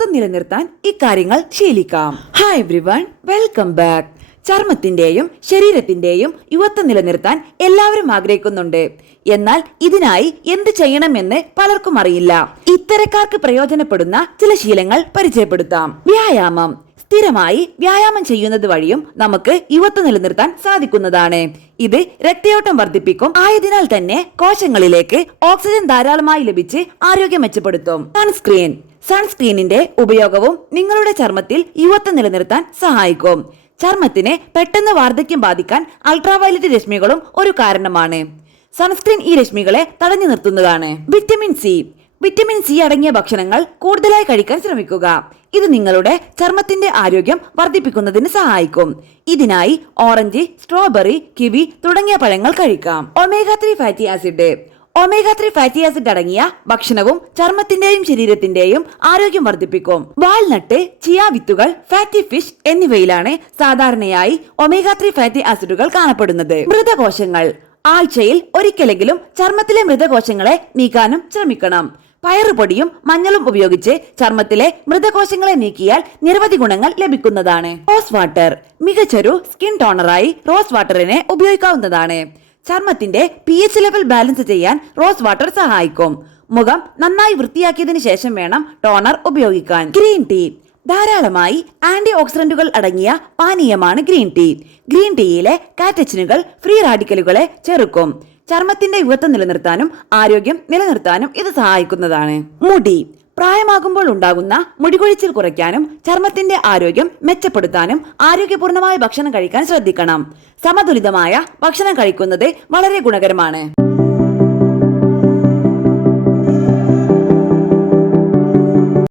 യുവത്വം നിലനിർത്താൻ ഇക്കാര്യങ്ങൾ ശീലിക്കാം. Hi everyone, welcome back. ചർമ്മത്തിന്റെയും ശരീരത്തിന്റെയും യുവത്വം നിലനിർത്താൻ എല്ലാവരും ആഗ്രഹിക്കുന്നുണ്ട്. എന്നാൽ ഇതിനായി എന്ത് ചെയ്യണമെന്ന് പലർക്കും അറിയില്ല. ഇത്തരക്കാർക്ക് പ്രയോജനപ്പെടുന്ന ചില ശീലങ്ങൾ പരിചയപ്പെടുത്താം. വ്യായാമം. സ്ഥിരമായി വ്യായാമം ചെയ്യുന്നത് വഴിയും നമുക്ക് യുവത്വം നിലനിർത്താൻ സാധിക്കുന്നതാണ്. ഇത് രക്തയോട്ടം വർദ്ധിപ്പിക്കും. ആയതിനാൽ തന്നെ കോശങ്ങളിലേക്ക് ഓക്സിജൻ ധാരാളമായി ലഭിച്ച് ആരോഗ്യം മെച്ചപ്പെടുത്തും. സൺസ്ക്രീനിന്റെ ഉപയോഗവും നിങ്ങളുടെ ചർമ്മത്തിൽ യുവത്വം നിലനിർത്താൻ സഹായിക്കും. ചർമ്മത്തിന് പെട്ടെന്ന് വാർദ്ധക്യം ബാധിക്കാൻ അൾട്രാവയലറ്റ് രശ്മികളും ഒരു കാരണമാണ്. സൺസ്ക്രീൻ ഈ രശ്മികളെ തടഞ്ഞു നിർത്തുന്നതാണ്. വിറ്റമിൻ സി അടങ്ങിയ ഭക്ഷണങ്ങൾ കൂടുതലായി കഴിക്കാൻ ശ്രമിക്കുക. ഇത് നിങ്ങളുടെ ചർമ്മത്തിന്റെ ആരോഗ്യം വർദ്ധിപ്പിക്കുന്നതിന് സഹായിക്കും. ഇതിനായി ഓറഞ്ച്, സ്ട്രോബെറി, കിവി തുടങ്ങിയ പഴങ്ങൾ കഴിക്കാം. ഒമേഗ 3 ഫാറ്റി ആസിഡ് അടങ്ങിയ ഭക്ഷണവും ചർമ്മത്തിന്റെയും ശരീരത്തിന്റെയും ആരോഗ്യം വർദ്ധിപ്പിക്കും. വാൾനട്ട്, ചിയ വിത്തുകൾ, ഫാറ്റി ഫിഷ് എന്നിവയിലാണ് സാധാരണയായി ഒമേഗ 3 ഫാറ്റി ആസിഡുകൾ കാണപ്പെടുന്നത്. മൃതകോശങ്ങൾ. ആഴ്ചയിൽ ഒരിക്കലെങ്കിലും ചർമ്മത്തിലെ മൃതകോശങ്ങളെ നീക്കാനും ശ്രമിക്കണം. പയറുപൊടിയും മഞ്ഞളും ഉപയോഗിച്ച് ചർമ്മത്തിലെ മൃതകോശങ്ങളെ നീക്കിയാൽ നിരവധി ഗുണങ്ങൾ ലഭിക്കുന്നതാണ്. Rose water. മികച്ചൊരു സ്കിൻ ടോണറായി റോസ് വാട്ടറിനെ ഉപയോഗിക്കാവുന്നതാണ്. ചർമ്മത്തിന്റെ pH ലെവൽ ബാലൻസ് ചെയ്യാൻ റോസ് വാട്ടർ സഹായിക്കും. മുഖം നന്നായി വൃത്തിയാക്കിയതിനു ശേഷം വേണം ടോണർ ഉപയോഗിക്കാൻ. Green tea. ധാരാളമായി ആന്റി ഓക്സിഡന്റുകൾ അടങ്ങിയ പാനീയമാണ് ഗ്രീൻ ടീ. ഗ്രീൻ ടീയിലെ കാറ്റച്ചിനുകൾ ഫ്രീ റാഡിക്കലുകളെ ചെറുക്കും. ചർമ്മത്തിന്റെ യുവത്വം നിലനിർത്താനും ആരോഗ്യം നിലനിർത്താനും ഇത് സഹായിക്കുന്നതാണ്. മുടി. പ്രായമാകുമ്പോൾ ഉണ്ടാകുന്ന മുടികൊഴിച്ചിൽ കുറയ്ക്കാനും ചർമ്മത്തിന്റെ ആരോഗ്യം മെച്ചപ്പെടുത്താനും ആരോഗ്യപൂർണമായ ഭക്ഷണം കഴിക്കാൻ ശ്രദ്ധിക്കണം. സമതുലിതമായ ഭക്ഷണം കഴിക്കുന്നത് വളരെ ഗുണകരമാണ്.